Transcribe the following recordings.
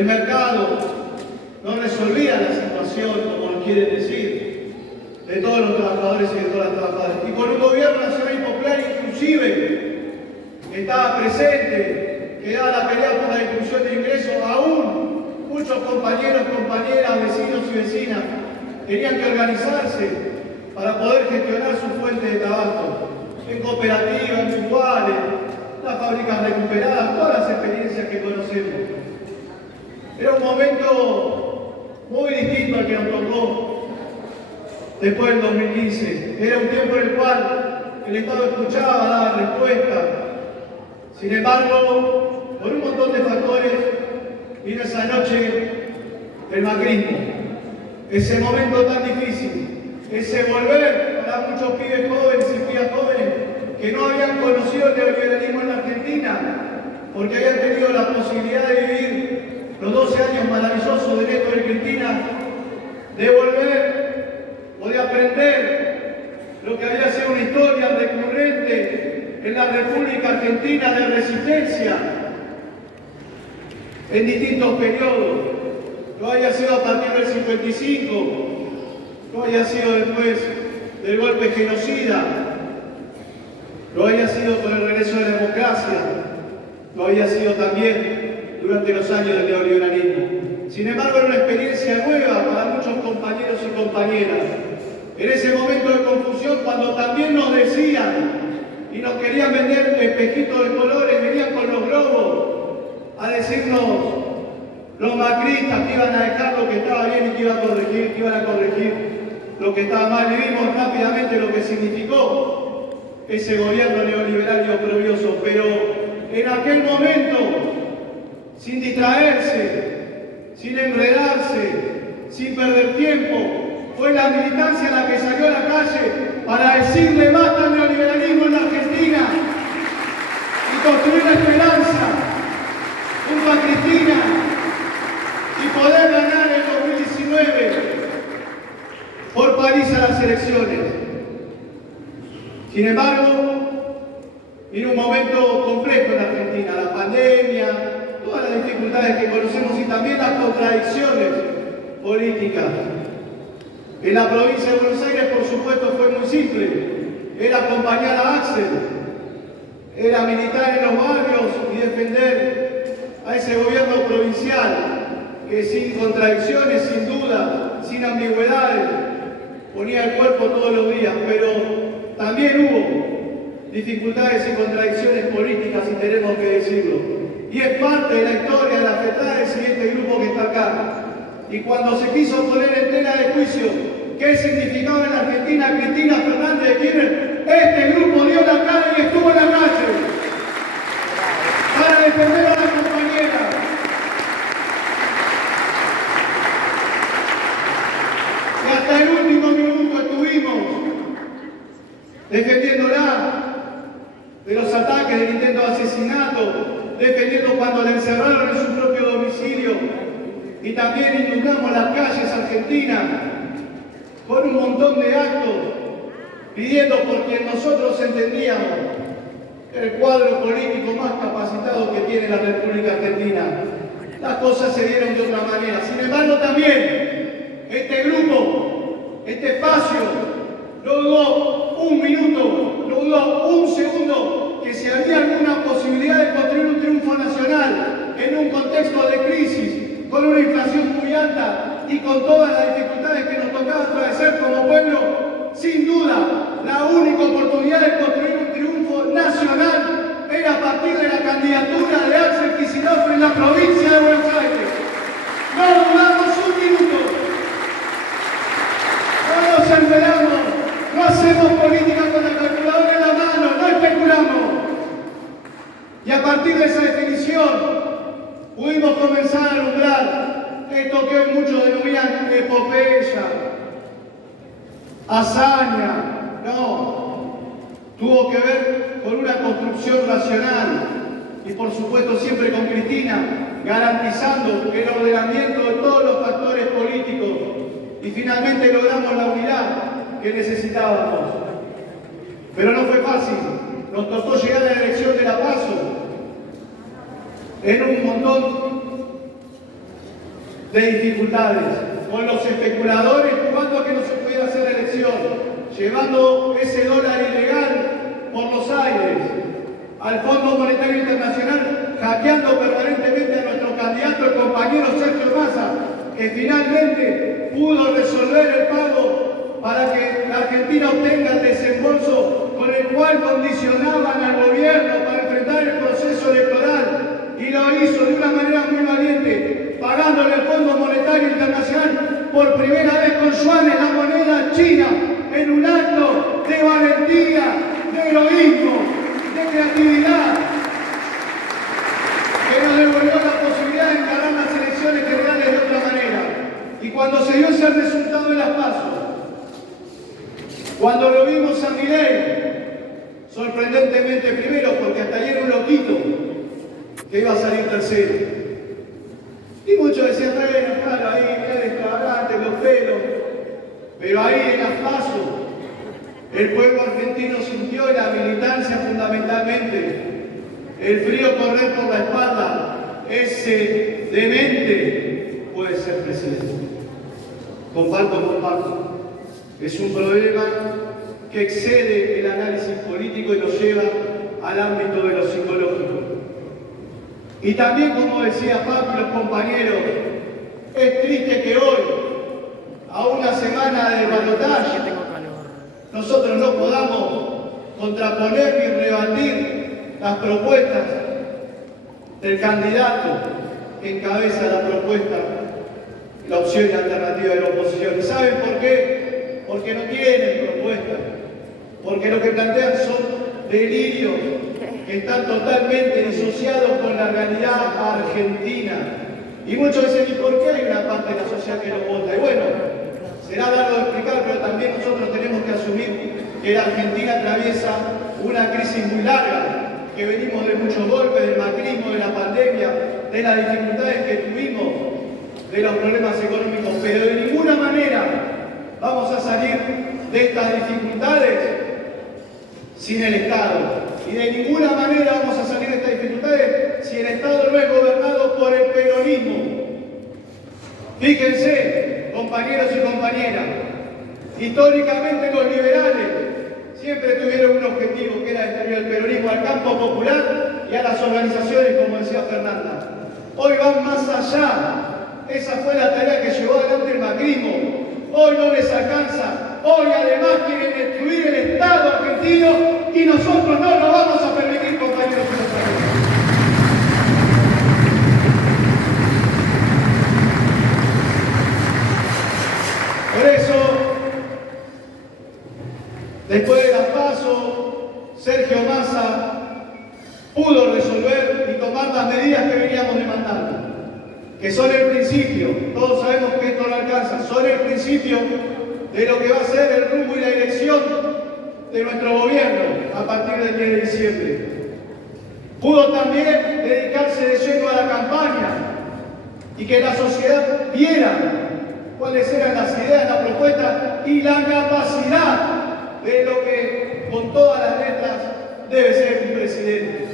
El mercado no resolvía la situación, como nos quieren decir, de todos los trabajadores y de todas las trabajadoras. Y con un gobierno nacional y popular inclusive estaba presente, que daba la pelea por la distribución de ingresos, aún muchos compañeros, compañeras, vecinos y vecinas tenían que organizarse para poder gestionar su fuente de trabajo, en cooperativas, en mutuales, las fábricas recuperadas, todas las experiencias que conocemos. Era un momento muy distinto al que nos tocó después del 2015. Era un tiempo en el cual el Estado escuchaba, daba respuesta. Sin embargo, por un montón de factores, vino esa noche del macrismo. Ese momento tan difícil, ese volver para muchos pibes jóvenes y pibas jóvenes que no habían conocido el neoliberalismo en la Argentina, porque habían tenido la posibilidad de vivir los 12 años maravillosos de Néstor y Cristina, de volver o de aprender lo que había sido una historia recurrente en la República Argentina de resistencia en distintos periodos. No haya sido a partir del 55, no haya sido después del golpe genocida, no haya sido con el regreso de la democracia, no haya sido también durante los años del neoliberalismo. Sin embargo, era una experiencia nueva para muchos compañeros y compañeras. En ese momento de confusión, cuando también nos decían y nos querían vender espejitos de colores, venían con los globos a decirnos los macristas que iban a dejar lo que estaba bien y que iban a corregir lo que estaba mal. Y vimos rápidamente lo que significó ese gobierno neoliberal y oprobioso. Pero en aquel momento, sin distraerse, sin enredarse, sin perder tiempo, fue la militancia la que salió a la calle para decirle basta al neoliberalismo en la Argentina y construir la esperanza junto a Cristina y poder ganar el 2019 por París a las elecciones. Sin embargo, vino un momento complejo en la Argentina, la pandemia, todas las dificultades que conocemos y también las contradicciones políticas. En la provincia de Buenos Aires, por supuesto, fue muy simple. Era acompañar a Axel, era militar en los barrios y defender a ese gobierno provincial que sin contradicciones, sin duda, sin ambigüedades, ponía el cuerpo todos los días. Pero también hubo dificultades y contradicciones políticas, si tenemos que decirlo. Y es parte de la historia de la FETRA del siguiente grupo que está acá. Y cuando se quiso poner en tela de juicio qué significaba en la Argentina Cristina Fernández de Kirchner, este grupo dio la cara y estuvo en la calle para defender a la compañera. Y hasta el último minuto estuvimos defendiéndola de los ataques, del intento de asesinato, defendiendo cuando la encerraron en su propio domicilio. Y también inundamos las calles argentinas con un montón de actos pidiendo por quien nosotros entendíamos el cuadro político más capacitado que tiene la República Argentina. Las cosas se dieron de otra manera. Sin embargo, también este grupo, este espacio, no dudó un minuto, no dudó un segundo que si había alguna posibilidad de construir un triunfo nacional en un contexto de crisis, con una inflación muy alta y con todas las dificultades que nos tocaba atravesar como pueblo, sin duda, la única oportunidad de construir un triunfo nacional era a partir de la candidatura de Axel Kicillof en la provincia de Buenos Aires. No dudamos un minuto, no nos enredamos, no hacemos política con la calculadora en la mano, no especulamos. Y a partir de esa definición, pudimos comenzar a alumbrar esto que hoy muchos denominan epopeya, hazaña. No, tuvo que ver con una construcción racional y por supuesto siempre con Cristina, garantizando el ordenamiento de todos los factores políticos y finalmente logramos la unidad que necesitábamos. Pero no fue fácil, nos tocó llegar a la elección de la PASO en un montón de dificultades, con los especuladores jugando a que no se pudiera hacer elección, llevando ese dólar ilegal por los aires, al Fondo Monetario Internacional, hackeando permanentemente a nuestro candidato, el compañero Sergio Massa, que finalmente pudo resolver el pago para que la Argentina obtenga el desembolso con el cual condicionaban al gobierno para enfrentar el proceso electoral, y lo hizo de una manera muy valiente, pagándole al Fondo Monetario Internacional por primera vez con yuanes la moneda china, en un acto de valentía, de heroísmo, de creatividad, que nos devolvió la posibilidad de encarar las elecciones generales de otra manera. Y cuando se dio ese resultado de las PASO, cuando lo vimos a Milei, sorprendentemente primero, porque hasta ayer un loquito que iba a salir tercero. Y muchos decían, bueno, claro, ahí mirá el extravagante, los pelos. Pero ahí en las PASO, el pueblo argentino sintió, y la militancia fundamentalmente, el frío correr por la espalda, ese demente puede ser presidente. Comparto. Es un problema que excede el análisis político y nos lleva al ámbito de lo psicológico. Y también, como decía Paco y los compañeros, es triste que hoy, a una semana de balotaje, nosotros no podamos contraponer ni rebatir las propuestas del candidato que encabeza la propuesta, la opción alternativa de la oposición. ¿Y saben por qué? Porque no tienen propuestas, porque lo que plantean son delirios que están totalmente disociados con la realidad argentina. Y muchos dicen, ¿y por qué hay una parte de la sociedad que no vota? Y bueno, será largo de explicar, pero también nosotros tenemos que asumir que la Argentina atraviesa una crisis muy larga, que venimos de muchos golpes, del macrismo, de la pandemia, de las dificultades que tuvimos, de los problemas económicos, pero de ninguna manera vamos a salir de estas dificultades sin el Estado. Y de ninguna manera vamos a salir de estas dificultades si el Estado no es gobernado por el peronismo. Fíjense, compañeros y compañeras, históricamente los liberales siempre tuvieron un objetivo, que era destruir el peronismo al campo popular y a las organizaciones, como decía Fernanda. Hoy van más allá. Esa fue la tarea que llevó adelante el macrismo. Hoy no les alcanza. Hoy además quieren destruir el Estado argentino y nosotros no lo vamos a permitir, compañeros y compañeras. Por eso, después de las PASO, Sergio Massa pudo resolver y tomar las medidas que veníamos demandando, que son el principio. Todos sabemos que esto no alcanza, son el principio de lo que va a ser el rumbo y la dirección de nuestro gobierno a partir del 10 de diciembre. Pudo también dedicarse de lleno a la campaña y que la sociedad viera cuáles eran las ideas, las propuestas y la capacidad de lo que con todas las letras debe ser un presidente.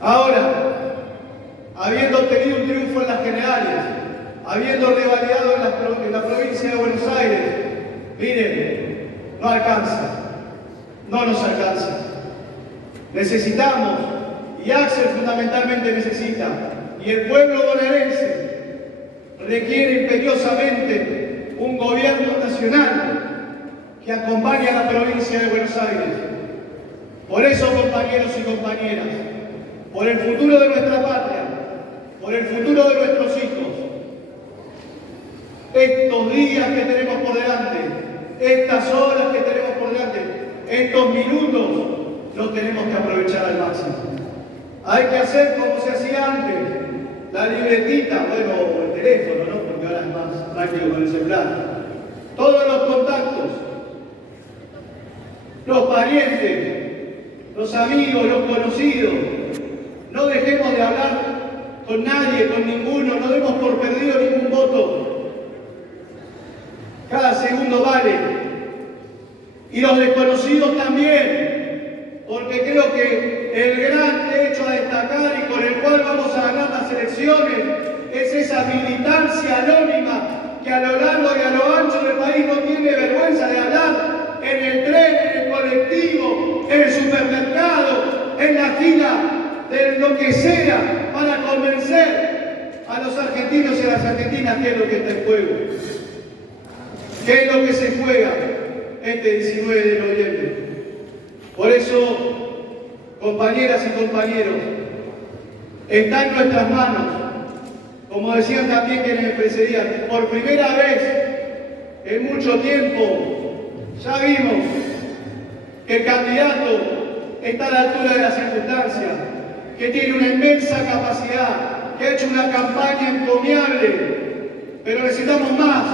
Ahora, habiendo obtenido un triunfo en las generales, habiendo revalidado en la provincia de Buenos Aires, miren, no alcanza, no nos alcanza. Necesitamos, y Axel fundamentalmente necesita, y el pueblo bonaerense requiere imperiosamente un gobierno nacional que acompañe a la provincia de Buenos Aires. Por eso, compañeros y compañeras, por el futuro de nuestra patria, por el futuro de nuestros hijos, estos días que tenemos por delante, estas horas que tenemos por delante, estos minutos, los tenemos que aprovechar al máximo. Hay que hacer como se hacía antes, la libretita, bueno, o el teléfono, ¿no? Porque ahora es más práctico con el celular. Todos los contactos, los parientes, los amigos, los conocidos, no dejemos de hablar con nadie, con ninguno, no demos por perdido ningún voto. Cada segundo vale. Y los desconocidos también, porque creo que el gran hecho a destacar y con el cual vamos a ganar las elecciones esa militancia anónima que a lo largo y a lo ancho del país no tiene vergüenza de hablar en el tren, en el colectivo, en el supermercado, en la fila de lo que sea, para convencer a los argentinos y a las argentinas qué es lo que está en juego, qué es lo que se juega este 19 de noviembre. Por eso, compañeras y compañeros, está en nuestras manos, como decían también quienes me precedían, por primera vez en mucho tiempo, ya vimos que el candidato está a la altura de las circunstancias, que tiene una inmensa capacidad, que ha hecho una campaña encomiable, pero necesitamos más,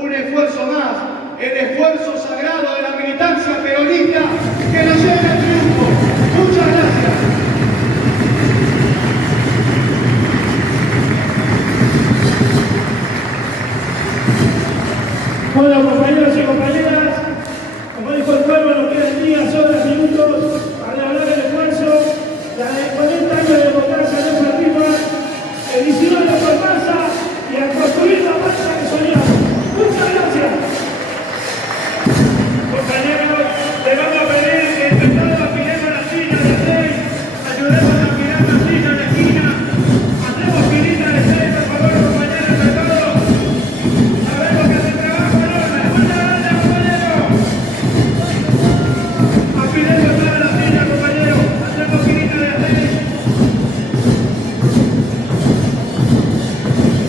un esfuerzo más, el esfuerzo sagrado de la militancia peronista que nos lleve al triunfo. Muchas gracias.